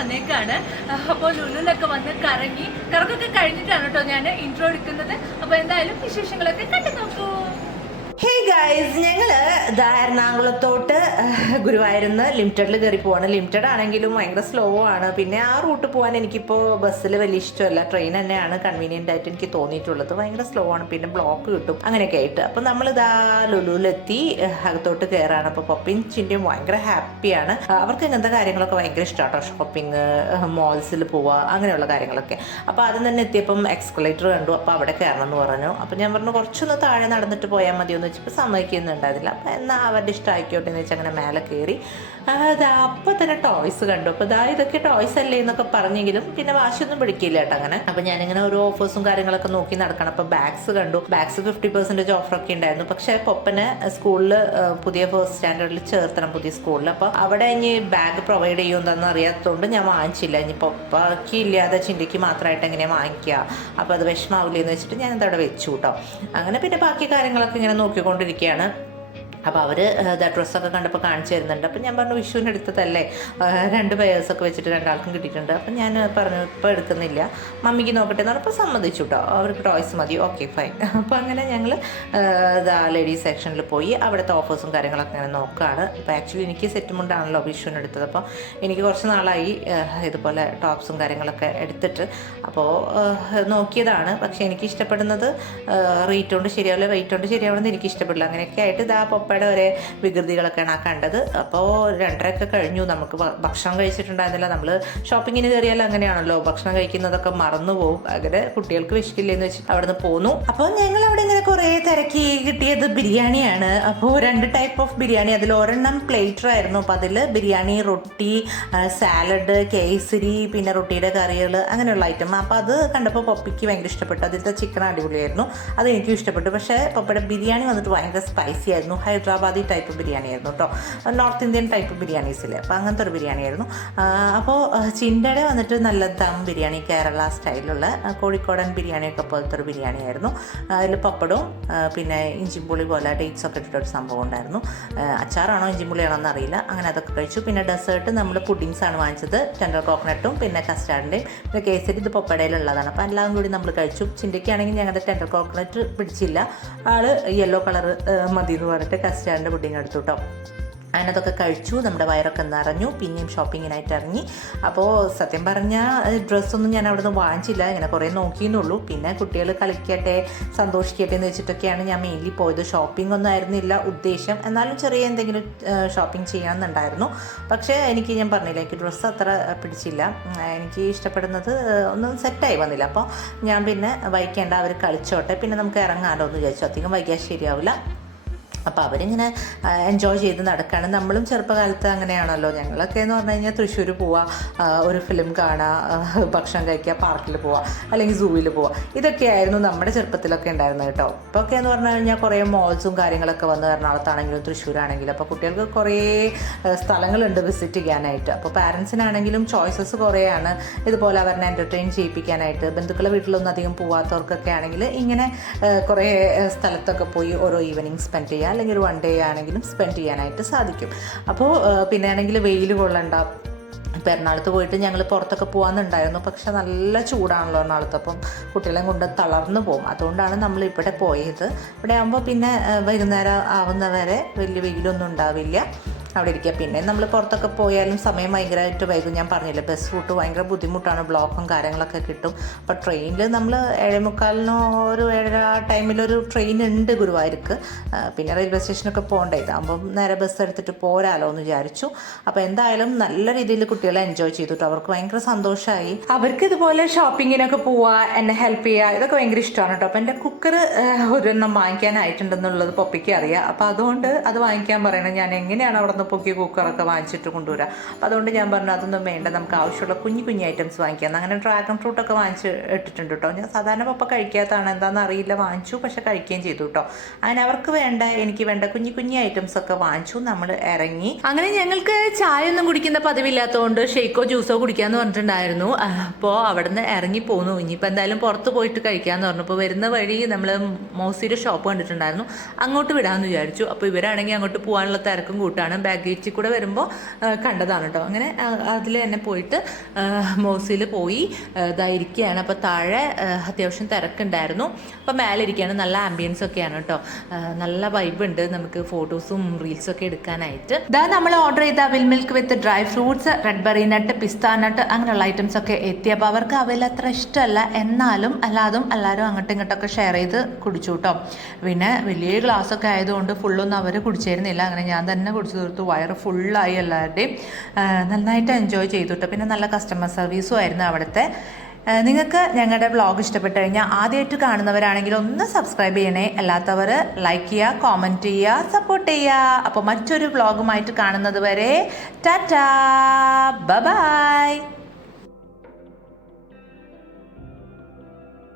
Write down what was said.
വന്നേക്കാണ്. അപ്പോൾ ലുലുലൊക്കെ വന്ന് കറക്കൊക്കെ കഴിഞ്ഞിട്ടാണ് കേട്ടോ ഞാൻ ഇൻട്രോ എടുക്കുന്നത്. അപ്പോൾ എന്തായാലും വിശേഷങ്ങളൊക്കെ കണ്ടു നോക്കൂ. ഹേ ഗൈസ്, ഞങ്ങള് എറണാകുളത്തോട്ട് ഗുരുവായൂരിന്ന് ലിമിറ്റഡിൽ കയറി പോവാണ്. ലിമിറ്റഡ് ആണെങ്കിലും ഭയങ്കര സ്ലോ ആണ്. പിന്നെ ആ റൂട്ട് പോകാൻ എനിക്കിപ്പോൾ ബസ്സിൽ വലിയ ഇഷ്ടമല്ല. ട്രെയിൻ തന്നെയാണ് കൺവീനിയൻ്റ് ആയിട്ട് എനിക്ക് തോന്നിയിട്ടുള്ളത്. ഭയങ്കര സ്ലോ ആണ്, പിന്നെ ബ്ലോക്ക് കിട്ടും അങ്ങനെയൊക്കെ ആയിട്ട്. അപ്പം നമ്മളിതാ ലുലുവിലെത്തി അകത്തോട്ട് കയറാണ്. അപ്പോൾ പപ്പിയും ചിൻ്റെയും ഭയങ്കര ഹാപ്പിയാണ്. അവർക്ക് ഇങ്ങനത്തെ കാര്യങ്ങളൊക്കെ ഭയങ്കര ഇഷ്ടമാട്ടോ. ഷോപ്പിംഗ്, മോൾസിൽ പോവുക, അങ്ങനെയുള്ള കാര്യങ്ങളൊക്കെ. അപ്പോൾ ആദ്യം തന്നെ എത്തിയപ്പം എക്സ്കലേറ്റർ കണ്ടു. അപ്പോൾ അവിടെ കയറണം എന്ന് പറഞ്ഞു. അപ്പോൾ ഞാൻ പറഞ്ഞു കുറച്ചൊന്ന് താഴെ നടന്നിട്ട് പോയാൽ മതിയെന്ന് വെച്ചപ്പോൾ സമ്മതിക്കുന്നുണ്ടായിരുന്നില്ല. അപ്പം എന്നാൽ അവരുടെ ഇഷ്ടം ആയിക്കോട്ടെ എന്ന് വെച്ചാൽ അങ്ങനെ മേലെ കയറി അപ്പം തന്നെ ടോയ്സ് കണ്ടു. അപ്പോൾ ഇതൊക്കെ ടോയ്സ് അല്ലേ എന്നൊക്കെ പറഞ്ഞെങ്കിലും പിന്നെ വാശിയൊന്നും പിടിക്കില്ല കേട്ടോ അങ്ങനെ. അപ്പം ഞാനിങ്ങനെ ഓരോ ഓഫേഴ്സും കാര്യങ്ങളൊക്കെ നോക്കി നടക്കണം. അപ്പോൾ ബാഗ്സ് കണ്ടു. ബാഗ്സ് 50% ഓഫറൊക്കെ ഉണ്ടായിരുന്നു. പക്ഷേ പൊപ്പന് സ്കൂളിൽ പുതിയ ഫസ്റ്റ് സ്റ്റാൻഡേർഡിൽ ചേർത്തണം, പുതിയ സ്കൂളിൽ. അപ്പോൾ അവിടെ ഇനി ബാഗ് പ്രൊവൈഡ് ചെയ്യുമെന്നൊന്നും അറിയാത്തതുകൊണ്ട് ഞാൻ വാങ്ങിച്ചില്ല. ഇനി പൊപ്പയ്ക്ക് ഇല്ലാതെ ചിന്തയ്ക്ക് മാത്രമായിട്ട് എങ്ങനെയാണ് വാങ്ങിക്കുക, അപ്പോൾ അത് വിഷമാവില്ലെന്ന് വെച്ചിട്ട് ഞാനത് അവിടെ വെച്ചു കേട്ടോ. അങ്ങനെ പിന്നെ ബാക്കി കാര്യങ്ങളൊക്കെ ഇങ്ങനെ നോക്കിക്കൊണ്ടിരിക്കുകയാണ്. അപ്പോൾ അവർ ഡ്രസ്സൊക്കെ കണ്ടപ്പോൾ കാണിച്ചു തരുന്നുണ്ട്. അപ്പം ഞാൻ പറഞ്ഞു വിഷുവിന് എടുത്തതല്ലേ, 2 പേഴ്സൊക്കെ വെച്ചിട്ട് 2 ആൾക്കും കിട്ടിയിട്ടുണ്ട്. അപ്പം ഞാൻ പറഞ്ഞു ഇപ്പോൾ എടുക്കുന്നില്ല, മമ്മിക്ക് നോക്കട്ടെ എന്ന് പറഞ്ഞപ്പോൾ സമ്മതിച്ചു കേട്ടോ. അവർക്ക് ടോയ്സ് മതി, ഓക്കെ ഫൈൻ. അപ്പോൾ അങ്ങനെ ഞങ്ങൾ ലേഡീസ് സെക്ഷനിൽ പോയി അവിടുത്തെ ഓഫേഴ്സും കാര്യങ്ങളൊക്കെ അങ്ങനെ നോക്കുകയാണ്. അപ്പോൾ ആക്ച്വലി എനിക്ക് സെറ്റ് മുണ്ടാണല്ലോ വിഷുവിന് എടുത്തത്. അപ്പോൾ എനിക്ക് കുറച്ച് നാളായി ഇതുപോലെ ടോപ്സും കാര്യങ്ങളൊക്കെ എടുത്തിട്ട്. അപ്പോൾ നോക്കിയതാണ്. പക്ഷേ എനിക്ക് ഇഷ്ടപ്പെടുന്നത് റേറ്റ് കൊണ്ട് ശരിയാവില്ല, റേറ്റ് കൊണ്ട് ശരിയാവണമെന്ന് എനിക്ക് ഇഷ്ടപ്പെടില്ല. അങ്ങനെയൊക്കെ ആയിട്ട് ഇതാ പപ്പയുടെ ഒരേ വികൃതികളൊക്കെയാണ് ആ കണ്ടത്. അപ്പോൾ 2:30 കഴിഞ്ഞു. നമുക്ക് ഭക്ഷണം കഴിച്ചിട്ടുണ്ടായിരുന്നില്ല. നമ്മൾ ഷോപ്പിങ്ങിന് കയറിയാൽ അങ്ങനെയാണല്ലോ, ഭക്ഷണം കഴിക്കുന്നതൊക്കെ മറന്നു പോകും. അങ്ങനെ കുട്ടികൾക്ക് വിശക്കില്ലെന്ന് വെച്ചിട്ട് അവിടെ നിന്ന് പോന്നു. അപ്പോൾ ഞങ്ങൾ അവിടെ ഇങ്ങനെ കുറേ തിരക്കി. കിട്ടിയത് ബിരിയാണിയാണ്. അപ്പോൾ 2 ടൈപ്പ് ഓഫ് ബിരിയാണി, അതിൽ ഒരെണ്ണം പ്ലേറ്റർ ആയിരുന്നു. അപ്പോൾ അതിൽ ബിരിയാണി, റൊട്ടി, സാലഡ്, കേസരി, പിന്നെ റൊട്ടിയുടെ കറികൾ, അങ്ങനെയുള്ള ഐറ്റം. അപ്പോൾ അത് കണ്ടപ്പോൾ പപ്പിക്ക് ഭയങ്കര ഇഷ്ടപ്പെട്ടു. അതിലത്തെ ചിക്കൻ അടിപൊളിയായിരുന്നു, അത് എനിക്കും ഇഷ്ടപ്പെട്ടു. പക്ഷേ പപ്പയുടെ ബിരിയാണി വന്നിട്ട് ഭയങ്കര സ്പൈസി ആയിരുന്നു. ഹൈദരാബാദി ടൈപ്പ് ബിരിയാണി ആയിരുന്നു കേട്ടോ, നോർത്ത് ഇന്ത്യൻ ടൈപ്പ് ബിരിയാണീസിൽ. അപ്പോൾ അങ്ങനത്തെ ഒരു ബിരിയാണി ആയിരുന്നു. അപ്പോൾ ചിന്തയുടെ വന്നിട്ട് നല്ല ദം ബിരിയാണി, കേരള സ്റ്റൈലുള്ള കോഴിക്കോടൻ ബിരിയാണിയൊക്കെ പോലത്തെ ഒരു ബിരിയാണി ആയിരുന്നു. അതിൽ പപ്പടവും പിന്നെ ഇഞ്ചിമ്പുളി പോലെ ഡേറ്റ്സ് ഒക്കെ ഇട്ടിട്ടൊരു സംഭവം ഉണ്ടായിരുന്നു. അച്ചാറാണോ ഇഞ്ചിമ്പുളിയാണോ എന്നറിയില്ല. അങ്ങനെ അതൊക്കെ കഴിച്ചു. പിന്നെ ഡെസേർട്ട് നമ്മൾ പുഡിങ്സ് ആണ് വാങ്ങിച്ചത്, ടെൻഡർ കോക്കനട്ടും പിന്നെ കസ്റ്റാർഡിൻ്റെയും പിന്നെ കേസരി. ഇത് പപ്പടയിലുള്ളതാണ്. അപ്പോൾ എല്ലാം കൂടി നമ്മൾ കഴിച്ചു. ചിന്തയ്ക്കാണെങ്കിൽ ഞങ്ങളുടെ ടെൻഡർ കോക്കനട്ട് പിടിച്ചില്ല. ആള് യെല്ലോ കളർ മതി എന്ന് പറഞ്ഞിട്ട് കസ്റ്റാർഡിൻ്റെ പുഡിങ് എടുത്തു കേട്ടോ. അതിനകത്തൊക്കെ കഴിച്ചു. നമ്മുടെ വയറൊക്കെ നിറഞ്ഞു. പിന്നെയും ഷോപ്പിങ്ങിനായിട്ട് ഇറങ്ങി. അപ്പോൾ സത്യം പറഞ്ഞാൽ ഡ്രസ്സൊന്നും ഞാൻ അവിടെ നിന്ന് വാങ്ങിച്ചില്ല, ഇങ്ങനെ കുറേ നോക്കിയെന്നുള്ളൂ. പിന്നെ കുട്ടികൾ കളിക്കട്ടെ, സന്തോഷിക്കട്ടെ എന്ന് വെച്ചിട്ടൊക്കെയാണ് ഞാൻ മെയിൻലി പോയത്. ഷോപ്പിംഗ് ഒന്നും ആയിരുന്നില്ല ഉദ്ദേശം, എന്നാലും ചെറിയ എന്തെങ്കിലും ഷോപ്പിംഗ് ചെയ്യാമെന്നുണ്ടായിരുന്നു. പക്ഷേ ഞാൻ പറഞ്ഞില്ല, എനിക്ക് ഡ്രസ്സ് അത്ര പിടിച്ചില്ല. എനിക്ക് ഇഷ്ടപ്പെടുന്നത് ഒന്നും സെറ്റായി വന്നില്ല. അപ്പോൾ ഞാൻ പിന്നെ വൈകിക്കേണ്ട, അവർ കളിച്ചോട്ടെ, പിന്നെ നമുക്ക് ഇറങ്ങാമല്ലോ എന്ന് വിചാരിച്ചു. അധികം വൈകിയാൽ ശരിയാവില്ല. അപ്പോൾ അവരിങ്ങനെ എൻജോയ് ചെയ്ത് നടക്കുകയാണ്. നമ്മളും ചെറുപ്പകാലത്ത് അങ്ങനെയാണല്ലോ. ഞങ്ങളൊക്കെ എന്ന് പറഞ്ഞു കഴിഞ്ഞാൽ തൃശ്ശൂർ പോവുക, ഒരു ഫിലിം കാണുക, ഭക്ഷണം കഴിക്കുക, പാർക്കിൽ പോവുക, അല്ലെങ്കിൽ സൂവിൽ പോവുക. ഇതൊക്കെയായിരുന്നു നമ്മുടെ ചെറുപ്പത്തിലൊക്കെ ഉണ്ടായിരുന്നത് കേട്ടോ. ഇപ്പോഴൊക്കെ എന്ന് പറഞ്ഞു കഴിഞ്ഞാൽ കുറേ മോൾസും കാര്യങ്ങളൊക്കെ വന്ന് എറണാകുളത്താണെങ്കിലും തൃശ്ശൂരാണെങ്കിലും. അപ്പോൾ കുട്ടികൾക്ക് കുറേ സ്ഥലങ്ങളുണ്ട് വിസിറ്റ് ചെയ്യാനായിട്ട്. അപ്പോൾ പാരൻസിനാണെങ്കിലും ചോയ്സസ് കുറേയാണ്. ഇതുപോലെ അവരെ എൻ്റർടൈൻ ചെയ്യിപ്പിക്കാനായിട്ട് ബന്ധുക്കളുടെ വീട്ടിലൊന്നും അധികം പോവാത്തവർക്കൊക്കെ ആണെങ്കിൽ ഇങ്ങനെ കുറേ സ്ഥലത്തൊക്കെ പോയി ഓരോ ഈവനിങ് സ്പെൻഡ് ചെയ്യുക, അല്ലെങ്കിൽ ഒരു 1 ഡേ ആണെങ്കിലും സ്പെൻഡ് ചെയ്യാനായിട്ട് സാധിക്കും. അപ്പോൾ പിന്നെ ആണെങ്കിൽ വെയിൽ കൊള്ളണ്ട. ഇപ്പോൾ എറണാകുളത്ത് പോയിട്ട് ഞങ്ങൾ പുറത്തൊക്കെ പോകാമെന്നുണ്ടായിരുന്നു. പക്ഷെ നല്ല ചൂടാണല്ലോ എറണാകുളത്ത്. അപ്പം കുട്ടികളെയും കൊണ്ട് തളർന്നു പോകും. അതുകൊണ്ടാണ് നമ്മൾ ഇവിടെ പോയത്. ഇവിടെ ആകുമ്പോൾ പിന്നെ വൈകുന്നേരം ആവുന്നവരെ വലിയ വെയിലൊന്നും ഉണ്ടാവില്ല, അവിടെ ഇരിക്കുക. പിന്നെ നമ്മൾ പുറത്തൊക്കെ പോയാലും സമയം ഭയങ്കരമായിട്ട് വൈകും. ഞാൻ പറഞ്ഞില്ലേ, ബസ് റൂട്ട് ഭയങ്കര ബുദ്ധിമുട്ടാണ്, ബ്ലോക്കും കാര്യങ്ങളൊക്കെ കിട്ടും. അപ്പോൾ ട്രെയിനിൽ നമ്മൾ 7:45 ഒരു 7:30 ടൈമിലൊരു ട്രെയിൻ ഉണ്ട് ഗുരുവായൂർക്ക്. പിന്നെ റെയിൽവേ സ്റ്റേഷനൊക്കെ പോകണ്ടേ, ഇതാകുമ്പം നേരെ ബസ് എടുത്തിട്ട് പോരാലോ എന്ന് വിചാരിച്ചു. അപ്പോൾ എന്തായാലും നല്ല രീതിയിൽ കുട്ടികളെ എൻജോയ് ചെയ്തിട്ട് അവർക്ക് ഭയങ്കര സന്തോഷമായി. അവർക്ക് ഇതുപോലെ ഷോപ്പിങ്ങിനൊക്കെ പോവുക, എന്നെ ഹെൽപ്പ് ചെയ്യുക, ഇതൊക്കെ ഭയങ്കര ഇഷ്ടമാണ് കേട്ടോ. അപ്പോൾ എൻ്റെ കുക്കർ ഒരെണ്ണം വാങ്ങിക്കാനായിട്ടുണ്ടെന്നുള്ളത് പപ്പിക്ക് അറിയാം. അപ്പോൾ അതുകൊണ്ട് അത് വാങ്ങിക്കാൻ പറയണം. ഞാൻ എങ്ങനെയാണ് അവിടെ പൊക്കി കുക്കറൊക്കെ വാങ്ങിച്ചിട്ട് കൊണ്ടുവരാം. അപ്പോൾ അതുകൊണ്ട് ഞാൻ പറഞ്ഞു അതൊന്നും വേണ്ട, നമുക്ക് ആവശ്യമുള്ള കുഞ്ഞു ഐറ്റംസ് വാങ്ങിക്കാം. അങ്ങനെ ഡ്രാഗൺ ഫ്രൂട്ടൊക്കെ വാങ്ങിച്ച് ഇട്ടിട്ടുണ്ട് കേട്ടോ. ഞാൻ സാധാരണ പപ്പ കഴിക്കാത്തതാണ്, എന്താണെന്ന് അറിയില്ല, വാങ്ങിച്ചു. പക്ഷെ കഴിക്കുകയും ചെയ്തു കേട്ടോ. അങ്ങനെ അവർക്ക് വേണ്ട, എനിക്ക് വേണ്ട കുഞ്ഞു ഐറ്റംസ് ഒക്കെ വാങ്ങിച്ചു. നമ്മൾ ഇറങ്ങി. അങ്ങനെ ഞങ്ങൾക്ക് ചായ ഒന്നും കുടിക്കുന്ന പതിവില്ലാത്തതുകൊണ്ട് ഷേക്കോ ജ്യൂസോ കുടിക്കാമെന്ന് പറഞ്ഞിട്ടുണ്ടായിരുന്നു. അപ്പോൾ അവിടെ നിന്ന് ഇറങ്ങി പോന്നു. ഇനിയിപ്പോൾ എന്തായാലും പുറത്ത് പോയിട്ട് കഴിക്കാമെന്ന് പറഞ്ഞു. അപ്പോൾ വരുന്ന വഴി നമ്മൾ മോസിയുടെ ഷോപ്പ് കണ്ടിട്ടുണ്ടായിരുന്നു, അങ്ങോട്ട് വിടാമെന്ന് വിചാരിച്ചു. അപ്പോൾ ഇവരാണെങ്കിൽ അങ്ങോട്ട് പോകാനുള്ള തിരക്കും കൂട്ടാണ്. ബാഗേജിൽ കൂടെ വരുമ്പോൾ കണ്ടതാണ് കേട്ടോ. അങ്ങനെ അതിൽ തന്നെ പോയിട്ട് മോസിൽ പോയി ഇതായിരിക്കുകയാണ്. അപ്പോൾ താഴെ അത്യാവശ്യം തിരക്കുണ്ടായിരുന്നു. അപ്പോൾ മേലെ ഇരിക്കുകയാണ്. നല്ല ആംബിയൻസ് ഒക്കെയാണ് കേട്ടോ. നല്ല വൈബ് ഉണ്ട് നമുക്ക് ഫോട്ടോസും റീൽസും ഒക്കെ എടുക്കാനായിട്ട്. ഇതാ നമ്മൾ ഓർഡർ ചെയ്ത avil milk with dry fruits, red berry nut, പിസ്ത നട്ട് അങ്ങനെയുള്ള ഐറ്റംസ് ഒക്കെ എത്തി. അപ്പോൾ അവർക്ക് അവിൽ അത്ര ഇഷ്ടമല്ല, എന്നാലും എല്ലാവരും അങ്ങോട്ടും ഇങ്ങോട്ടൊക്കെ ഷെയർ ചെയ്ത് കുടിച്ചു കേട്ടോ. പിന്നെ വലിയ ഗ്ലാസ്സൊക്കെ ആയതുകൊണ്ട് ഫുള്ളൊന്നും അവർ കുടിച്ചിരുന്നില്ല. അങ്ങനെ ഞാൻ തന്നെ കുടിച്ചു തീർത്തു. വയറ് ഫുള്ളായി എല്ലാവരുടെയും. നന്നായിട്ട് എൻജോയ് ചെയ്തു കേട്ടോ. പിന്നെ നല്ല കസ്റ്റമർ സർവീസും ആയിരുന്നു അവിടുത്തെ. നിങ്ങൾക്ക് ഞങ്ങളുടെ വ്ളോഗ് ഇഷ്ടപ്പെട്ട് കഴിഞ്ഞാൽ ആദ്യമായിട്ട് കാണുന്നവരാണെങ്കിൽ ഒന്ന് സബ്സ്ക്രൈബ് ചെയ്യണേ. അല്ലാത്തവർ ലൈക്ക് ചെയ്യുക, കോമൻറ്റ് ചെയ്യുക, സപ്പോർട്ട് ചെയ്യുക. അപ്പോൾ മറ്റൊരു വ്ളോഗുമായിട്ട് കാണുന്നത് വരെ ടാറ്റാ, ബൈ.